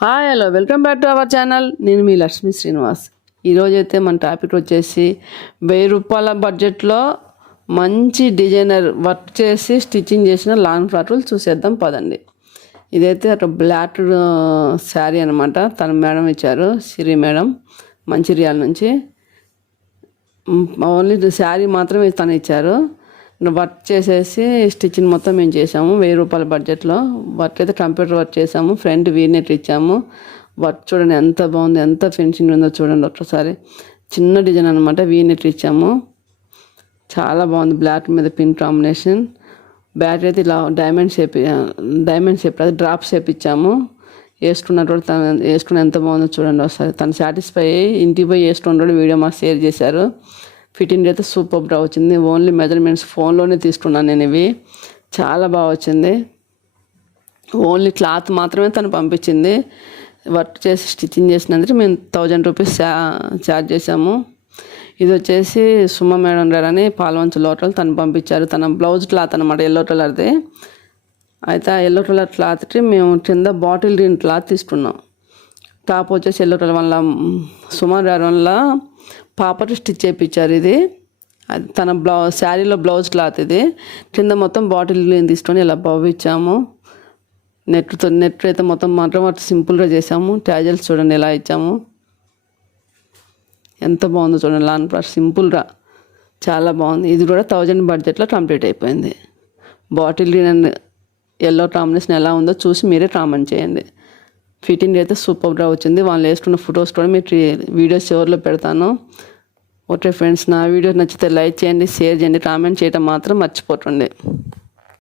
Hi hello welcome back to our channel నేను మీ లక్ష్మీ శ్రీనివాస్. ఈరోజైతే మన టాపిక్ వచ్చేసి వెయ్యి రూపాయల బడ్జెట్లో మంచి డిజైనర్ వర్క్ చేసి స్టిచ్చింగ్ చేసిన లాంగ్ ఫ్రాక్లు చూసేద్దాం పదండి. ఇదైతే ఒక బ్లాక్ శారీ అనమాట తన మేడం ఇచ్చారు సిరి మేడం మంచిర్యాల నుంచి. ఓన్లీ శారీ మాత్రమే తను ఇచ్చారు. వర్క్ చేసేసి స్టిచ్చింగ్ మొత్తం మేము చేసాము వెయ్యి రూపాయల బడ్జెట్లో. వర్క్ అయితే కంప్యూటర్ వర్క్ చేసాము ఫ్రంట్ వీనెట్ ఇచ్చాము వర్క్ చూడండి ఎంత బాగుంది ఎంత ఫినిషింగ్ ఉందో చూడండి ఒకసారి చిన్న డిజైన్ అనమాట వీనెట్ ఇచ్చాము చాలా బాగుంది బ్లాక్ మీద పిన్ కాంబినేషన్. బ్యాటరీ అయితే ఇలా డైమండ్ షేప్ డైమండ్ షేప్ అది డ్రాప్ షేప్ ఇచ్చాము. వేసుకున్నప్పుడు తను వేసుకున్న ఎంత బాగుందో చూడండి ఒకసారి తను సాటిస్ఫై అయ్యి ఇంటికి పోయి వేసుకున్నప్పుడు వీడియో మాకు షేర్ చేశారు. ఫిట్టింగ్ అయితే సూపర్గా వచ్చింది. ఓన్లీ మెజర్మెంట్స్ ఫోన్లోనే తీసుకున్నాను నేను ఇవి. చాలా బాగా వచ్చింది. ఓన్లీ క్లాత్ మాత్రమే తను పంపించింది. వర్క్ చేసి స్టిచ్చింగ్ చేసినందుకు మేము థౌజండ్ రూపీస్ ఛార్జ్ చేసాము ఇది వచ్చేసి సుమ మేడం గారు అని పాలవంచు లోటలు తను పంపించారు. తన బ్లౌజ్ క్లాత్ అనమాట ఎల్లో కలర్ది అయితే ఆ ఎల్లో కలర్ క్లాత్కి మేము కింద బాటిల్ గ్రీన్ క్లాత్ తీసుకున్నాం. టాప్ వచ్చేసి ఎల్లో కలర్ వల్ల సుమారు గారి వల్ల పాపర్ స్టిచ్ చేయించారు ఇది. అది తన బ్లౌ శారీలో బ్లౌజ్ క్లాత్ ఇది. కింద మొత్తం బాటిల్ తీసుకొని ఇలా బవ్ ఇచ్చాము. నెట్తో నెట్ అయితే మొత్తం మాత్రం అటు సింపుల్గా చేసాము ట్యాజల్స్ చూడండి ఎలా ఇచ్చాము. ఎంత బాగుందో చూడండి లాన్ ప్లాట్ సింపుల్గా. చాలా బాగుంది. ఇది కూడా థౌజండ్ బడ్జెట్లో కంప్లీట్ అయిపోయింది. Bottle green and yellow combination ఎలా ఉందో చూసి మీరే కామెంట్ చేయండి. ఫిట్టింగ్ అయితే సూపర్గా వచ్చింది. వాళ్ళు వేసుకున్న ఫొటోస్ కూడా మీకు వీడియోస్ చివరిలో పెడతాను. ఓకే ఫ్రెండ్స్ నా వీడియో నచ్చితే లైక్ చేయండి షేర్ చేయండి కామెంట్ చేయడం మాత్రం మర్చిపోకండి.